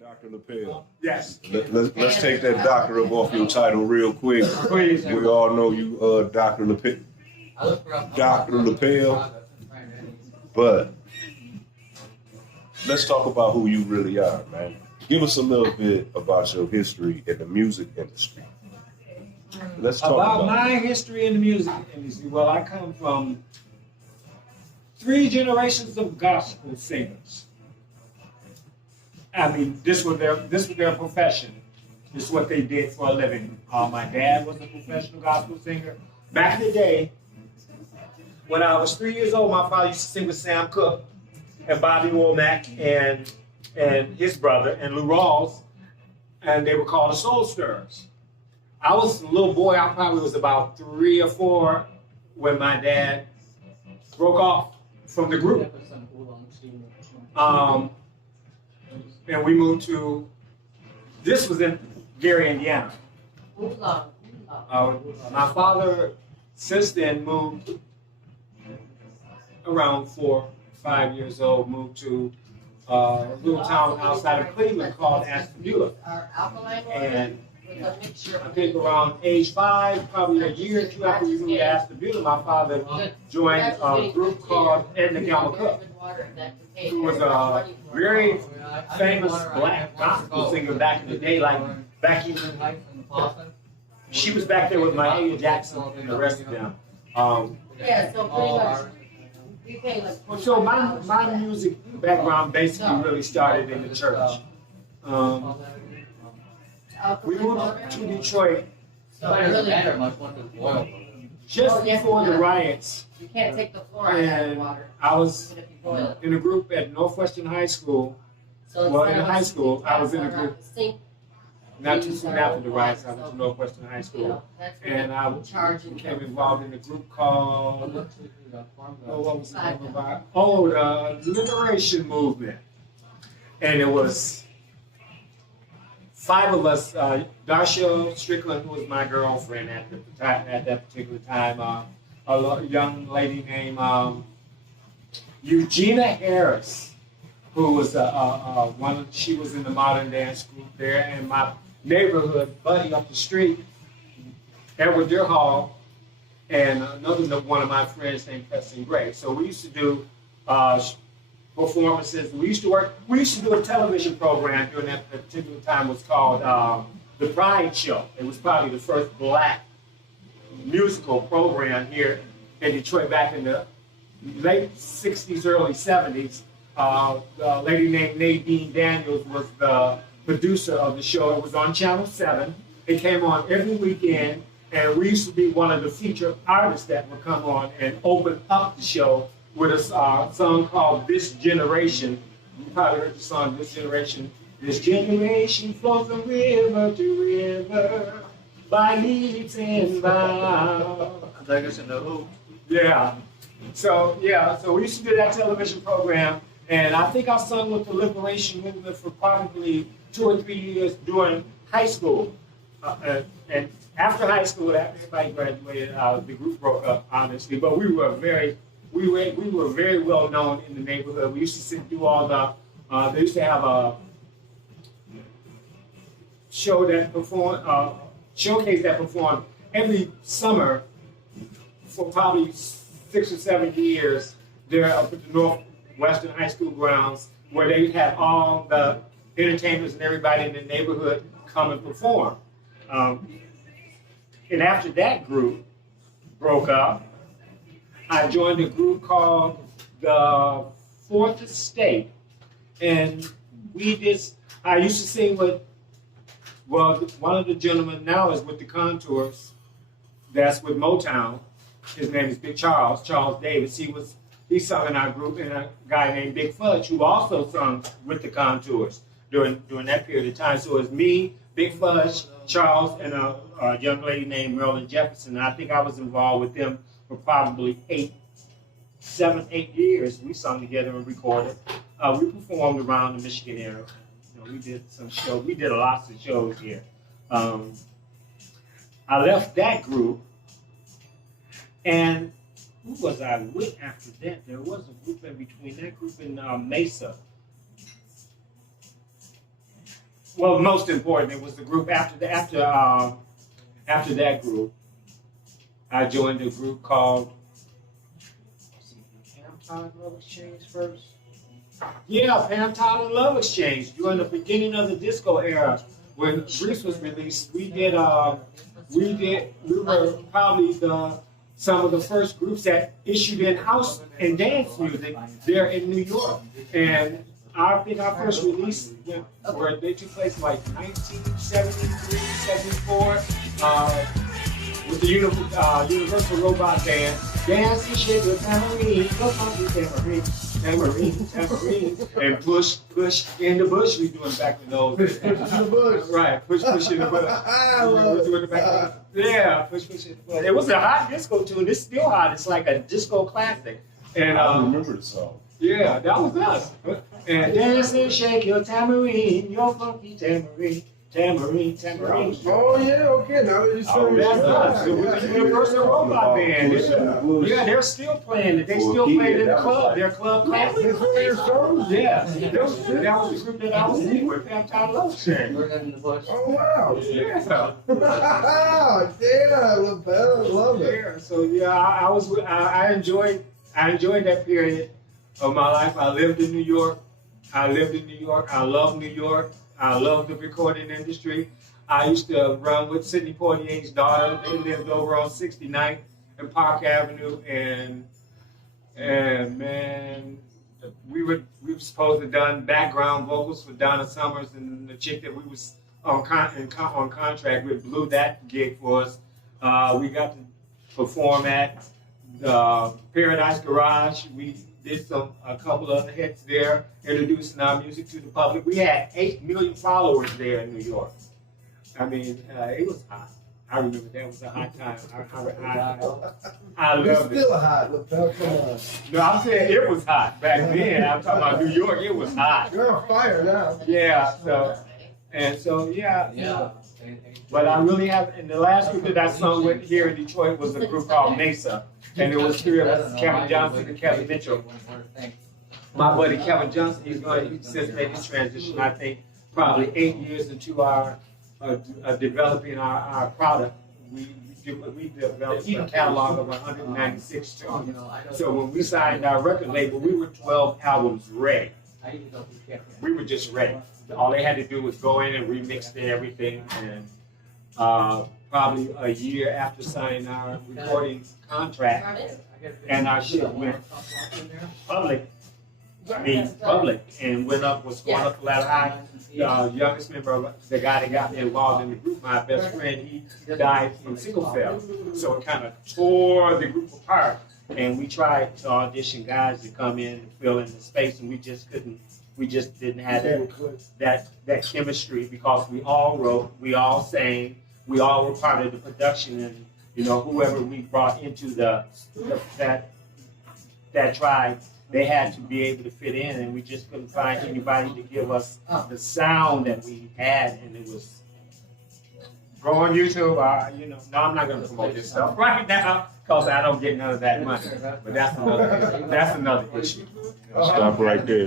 Dr. Ppel. Yes. Let's take that doctor up off your title real quick. Please. We all know you, Dr. Ppel. Dr. Ppel. But let's talk about who you really are, man. Give us a little bit about your history in the music industry. Let's talk about my history in the music industry. Well, I come from 3 generations of gospel singers. I mean, this was their profession. This is what they did for a living. My dad was a professional gospel singer. Back in the day, when I was 3 years old, my father used to sing with Sam Cooke and Bobby Womack and his brother and Lou Rawls, and they were called the Soul Stirrers. I was a little boy. I probably was about 3 or 4 when my dad broke off from the group. And we moved to, this was in Gary, Indiana. My father, since then, moved around 4 or 5 years old, moved to a little town outside of Cleveland called Ashtabula. And I think around age 5, probably a year or 2 after we moved to Ashtabula, my father joined a group called Edna Cook, who was a very famous black gospel singer back in the day, like back in, she was back there with Mahalia Jackson and the rest of them. Yeah, so pretty much. So my music background basically really started in the church. We moved to Detroit just before the riots. You can't take the floor out of the water. I was in a group at Northwestern High School. Well, in high school, I was in a group. Not too soon after the riots, I went to Northwestern High School, and I became involved in a group called, what was the name about? Oh, the Liberation Movement. And it was 5 of us. Darcia Strickland, who was my girlfriend at that particular time, a young lady named Eugenia Harris, who was she was in the modern dance group there, and my neighborhood buddy up the street, Edward Deerhall, and another one of my friends named Preston Gray. So we used to do performances. We used to do a television program during that particular time. It was called The Pride Show. It was probably the first black musical program here in Detroit back in the late 60s, early 70s. A lady named Nadine Daniels was the producer of the show. It was on Channel 7. It came on every weekend, and we used to be one of the featured artists that would come on and open up the show with a song called This Generation. You probably heard the song This Generation. This generation flows from river to river, by leaps and bounds. I guess in the hoop. Yeah. So we used to do that television program, and I think I sung with the Liberation Movement for probably 2 or 3 years during high school. And after high school, after everybody graduated, the group broke up, honestly. But we were very well known in the neighborhood. We used to do all the. They used to have a show that showcase that performed every summer for probably 6 or 7 years there up at the Northwestern High School grounds, where they had all the entertainers and everybody in the neighborhood come and perform. And after that group broke up, I joined a group called the Fourth Estate, and I used to sing with, well, one of the gentlemen now is with the Contours. That's with Motown. His name is Big Charles Davis. He sung in our group, and a guy named Big Fudge, who also sung with the Contours during that period of time. So it was me, Big Fudge, Charles, and a young lady named Marilyn Jefferson. And I think I was involved with them for probably 7, 8 years. We sung together and recorded. We performed around the Michigan area. We did some shows. We did lots of shows here. I left that group, and who was I with after that? There was a group in between that group and Mesa. well, most important, it was the group after that group. I joined a group called Pam Tyler Love Exchange first. Yeah, Pam Tyler Love Exchange during the beginning of the disco era when Grease was released. We were probably some of the first groups that issued in house and dance music there in New York. And I think our first release where they took place like 1973, 74, with the Universal Robot Band. Dance and shake with tambourine, tambourine, and push in the bush. We doing back in those. Push in the bush. Right, push in the bush. We doing the back. Yeah, push in the bush. It was a hot disco tune. It's still hot. It's like a disco classic. And I remember the song. yeah, that was us. And dance and shake your tambourine, your funky tambourine. Tambourine. Oh yeah, okay. Now that you say That's us. It was the Universal Robot Band. Yeah, they're still playing it. They still play it in the club. Their club classics. That's one of your songs? Yeah. That was the group that I was in with, Pam Tyler Love Exchange. Oh wow. Yeah. Damn, LaBelle, I love it. Yeah. So yeah, I enjoyed that period of my life. I lived in New York. I love New York. I love the recording industry. I used to run with Sidney Poitier's daughter. They lived over on 69th and Park Avenue, and man, we were supposed to have done background vocals for Donna Summers, and the chick that we was on contract with blew that gig for us. We got to perform at the Paradise Garage. We did a couple other hits there, introducing our music to the public. We had 8 million followers there in New York. I mean, it was hot. I remember that was a hot time. I loved it. It's still hot, LaBelle, come on. No, I'm saying it was hot back then. I'm talking about New York. It was hot. You're on fire now. Yeah. So yeah. But I really have. And the last group that I sung with here in Detroit was a group called Mesa. And there was 3 of us, Kevin Johnson and Kevin Mitchell. My buddy Kevin Johnson, he's since made his transition, I think, probably 8 years into our developing our product. We developed a catalog of 196 songs. So when we signed our record label, we were 12 albums ready. We were just ready. All they had to do was go in and remix everything. And probably a year after signing our recording contract, and our shit went public. And was going up the ladder high. The youngest member of the guy that got me involved in the group, my best friend, he died from sickle cell. So it kind of tore the group apart. And we tried to audition guys to come in and fill in the space, and we just couldn't. We just didn't have that chemistry because we all wrote, we all sang, we all were part of the production, and whoever we brought into that tribe, they had to be able to fit in, and we just couldn't find anybody to give us the sound that we had, and it was. Go on YouTube, no, I'm not going to promote this stuff right now because I don't get none of that money. But that's another issue. Stop right there.